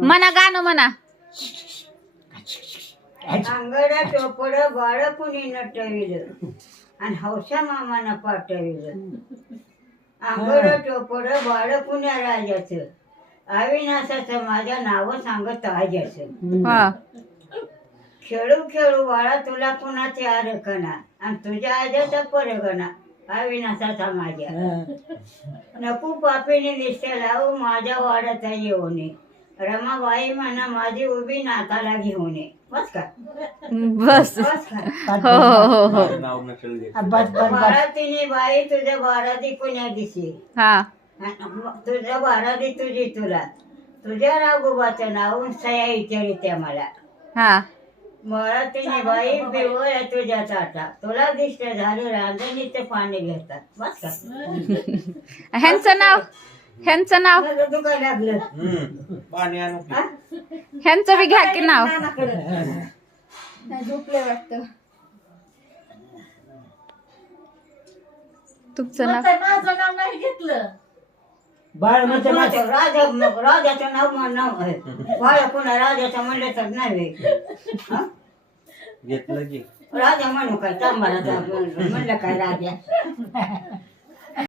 म्हणा गाणं म्हणा. अंगडा टोपड बाळ कुणी नटविलं? आणि हौसा मामानं पाठविलं. अंगड टोपड बाळ पुण्या राजाचं? अविनाशाचं माझ्या नाव सांगत आजाचं हा. खेळू खेळू बाळा तुला कुणाचे आरखना आणि तुझ्या आजाचा परगणा. अविनाशाचा माझ्या नको पापीने निष्ठा लावू माझ्या वाड्याचा येऊने रमाबाई म्हणा माझी उभी नाकाला घेऊन ये. बस का? बस. बस का? हो हो हो नाव नसेल घेत. बस बस बस. बारातीने बाई तुझ्या बाराती कुण्या दिसे हा. तुझं बाराती तुझी तुला. तुझ्या राघोबाचं नाव सया विचारी त्या मला. हा. मराठीने बाई बिवळ तुझ्या ताटा तुला दिष्ट झालं रांजणीचं पाणी घेतात बस का? ह्यांचं नाव? ह्यांचं नाव? मला दुखायला लागलं हम्म. पाणी आणू की? हा? ह्यांचं बी घ्या की नाव. झोपले वाटतं. तुमचं नाव? माझं नाव नाही घेतलं? बाळ म्हणते माझं? राजा राजाचं नाव मग नाव आहे बाळ पुन्हा राजाचं म्हणलं तर नाही हा? घेतलं की राजा म्हणू काय तांबाराचा म्हणलं काय राजा